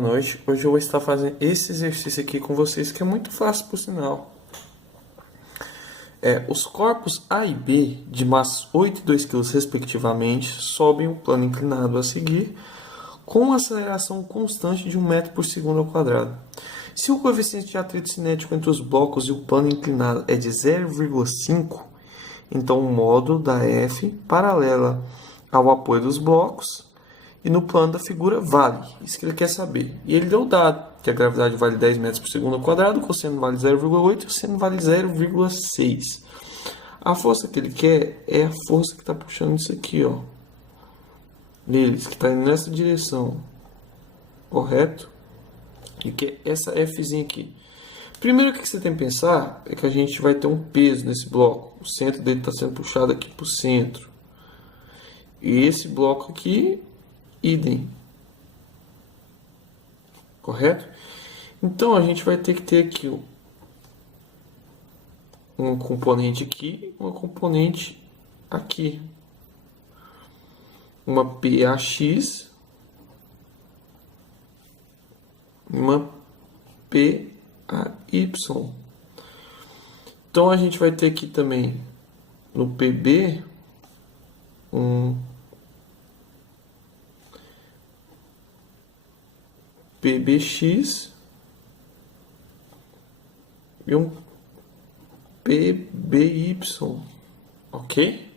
Boa noite. Hoje eu vou estar fazendo esse exercício aqui com vocês, que é muito fácil por sinal. Os corpos A e B, de massas 8 e 2 kg respectivamente, sobem o plano inclinado a seguir, com uma aceleração constante de 1 metro por segundo ao quadrado. Se o coeficiente de atrito cinético entre os blocos e o plano inclinado é de 0,5, então o módulo da F paralela ao apoio dos blocos e no plano da figura vale. Isso que ele quer saber. E ele deu o dado, que a gravidade vale 10 metros por segundo ao quadrado, o cosseno vale 0,8 e o seno vale 0,6. A força que ele quer é a força que está puxando isso aqui, ó. Neles, que está indo nessa direção. Correto? E que é essa Fzinha aqui. Primeiro, o que você tem que pensar é que a gente vai ter um peso nesse bloco. O centro dele está sendo puxado aqui para o centro. E esse bloco aqui, idem. Correto? Então, a gente vai ter que ter aqui um componente aqui, uma componente aqui. Uma PAX, uma PAY. Então, a gente vai ter aqui também no PB um PBX e um PBY, ok?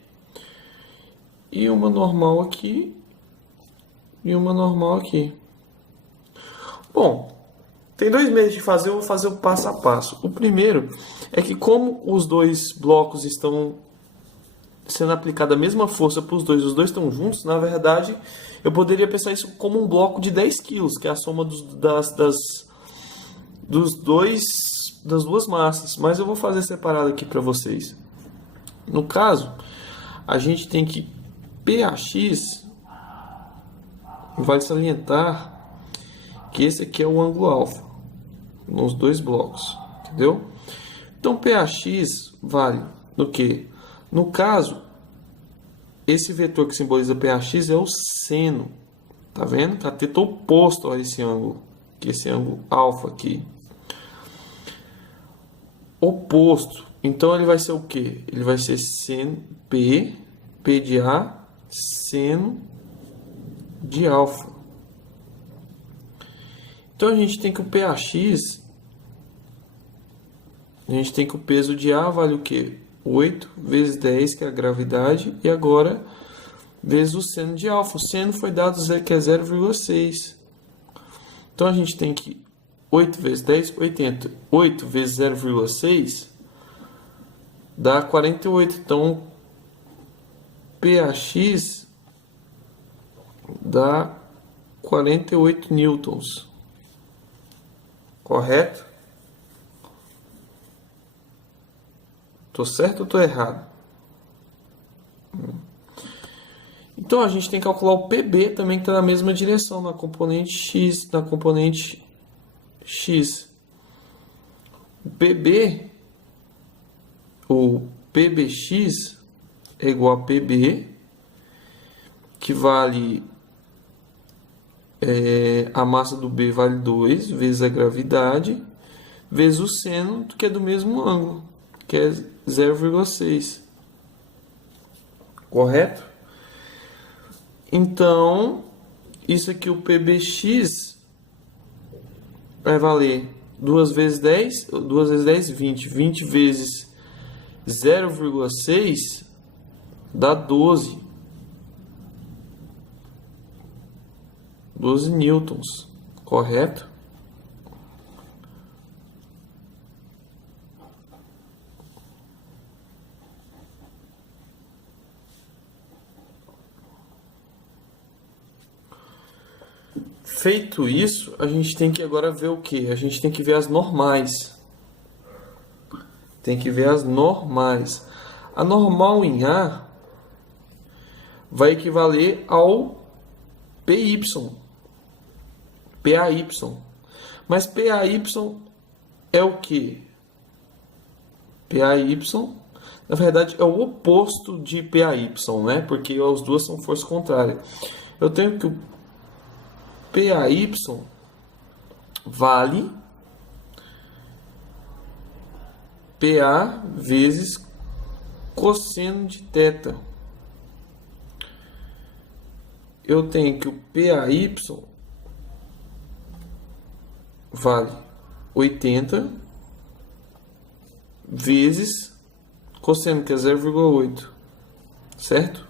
E uma normal aqui e uma normal aqui. Bom, tem 2 meios de fazer, eu vou fazer o passo a passo. O primeiro é que como os dois blocos estão sendo aplicada a mesma força para os dois estão juntos, na verdade, eu poderia pensar isso como um bloco de 10 kg, que é a soma das duas massas, mas eu vou fazer separado aqui para vocês. No caso, a gente tem que PAX, vale salientar que esse aqui é o ângulo alfa, nos dois blocos, entendeu? Então, PAX vale no que? No caso, esse vetor que simboliza PAX é o seno. Tá vendo? Cateto oposto a esse ângulo. Que esse ângulo alfa aqui. Oposto. Então, ele vai ser o quê? Ele vai ser seno P de A, seno de alfa. Então, a gente tem que o PAX, a gente tem que o peso de A vale o quê? 8 vezes 10, que é a gravidade, e agora vezes o seno de alfa. O seno foi dado que é 0,6. Então a gente tem que 8 vezes 10, 80. 8 vezes 0,6 dá 48. Então PAX dá 48 newtons. Correto? Tô certo ou tô errado? Então a gente tem que calcular o PB também, que está na mesma direção, na componente X, na componente X. O PBX é igual a PB, que vale a massa do B vale 2 vezes a gravidade, vezes o seno, que é do mesmo ângulo, que é 0,6. Correto? Então, isso aqui, o PBX, vai valer 2 vezes 10, 2 vezes 10, 20. 20 vezes 0,6 dá 12. 12 newtons. Correto? Feito isso, a gente tem que agora ver o que? A gente tem que ver as normais. Tem que ver as normais. A normal em A vai equivaler ao PY. PAY. Mas PAY é o que? PAY, na verdade, é o oposto de PAY, né? Porque as duas são forças contrárias. Eu tenho que o PAY vale PA vezes cosseno de θ. Eu tenho que o PAY vale 80 vezes cosseno, que é 0,8, certo?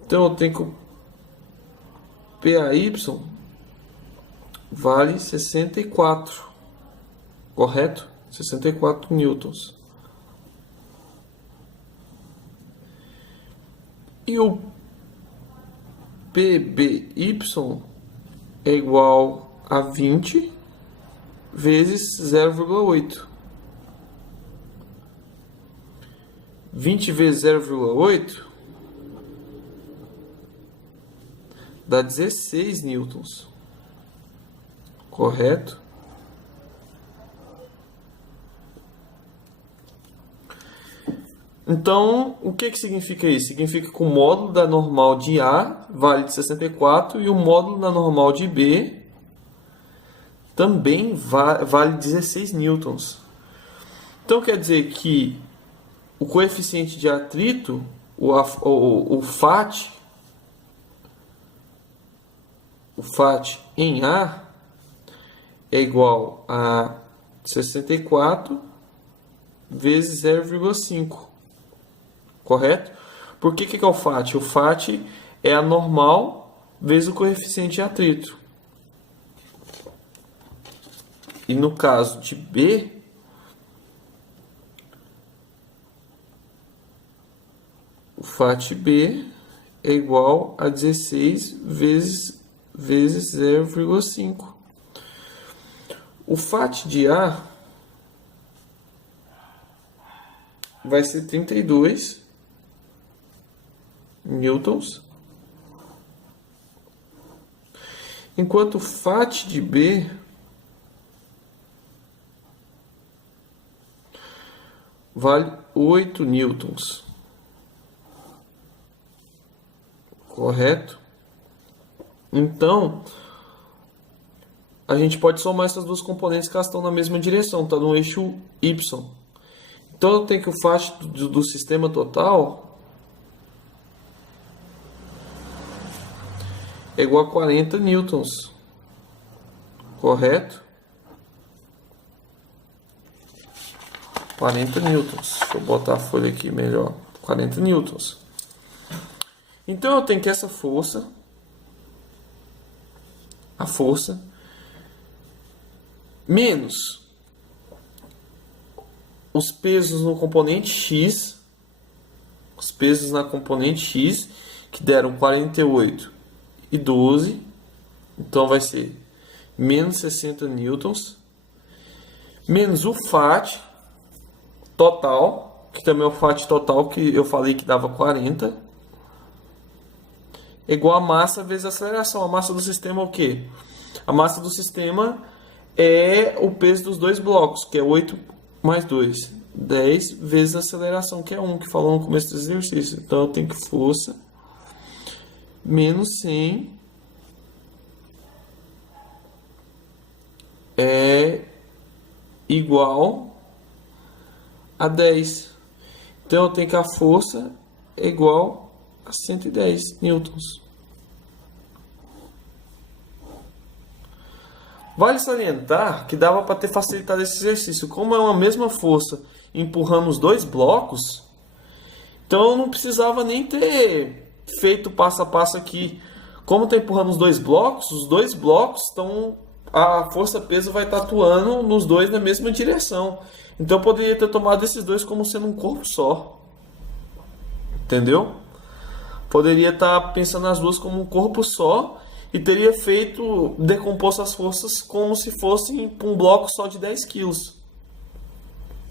Então eu tenho que o PAY vale 64, correto? 64 newtons. E o PBY é igual a 20 vezes 0,8. 20 vezes 0,8 dá 16 newtons, correto? Então, o que significa isso? Significa que o módulo da normal de A vale de 64 e o módulo da normal de B também vale 16 newtons. Então, quer dizer que o coeficiente de atrito, o FAT em A é igual a 64 vezes 0,5. Correto? Por que é o FAT? O FAT é a normal vezes o coeficiente de atrito. E no caso de B, o FAT B é igual a 16 vezes 0,5. O FAT de A vai ser 32 newtons, enquanto o FAT de B vale 8 newtons, correto? Então, a gente pode somar essas duas componentes que elas estão na mesma direção, está no eixo Y. Então, eu tenho que o FAT do sistema total é igual a 40 newtons, correto? 40 newtons. Deixa eu botar a folha aqui melhor. 40 newtons. Então eu tenho que essa força, a força, menos os pesos no componente X, os pesos na componente X, que deram 48 e 12, então vai ser menos 60 newtons, menos o FAT total, que também é o FAT total que eu falei que dava 40, igual a massa vezes a aceleração. A massa do sistema é o quê? A massa do sistema é o peso dos dois blocos, que é 8 mais 2, 10 vezes a aceleração, que é 1, que falou no começo do exercício. Então eu tenho que força menos 100 é igual a 10. Então eu tenho que a força é igual a 110 newtons. Vale salientar que dava para ter facilitado esse exercício. Como é uma mesma força empurrando os dois blocos, então eu não precisava nem ter feito passo a passo aqui. Como está empurrando os dois blocos estão, a força-peso vai estar atuando nos dois na mesma direção. Então eu poderia ter tomado esses dois como sendo um corpo só. Entendeu? Poderia estar pensando nas duas como um corpo só e teria decomposto as forças como se fossem um bloco só de 10 quilos.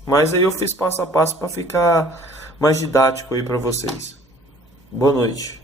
Mas aí eu fiz passo a passo para ficar mais didático aí para vocês. Boa noite.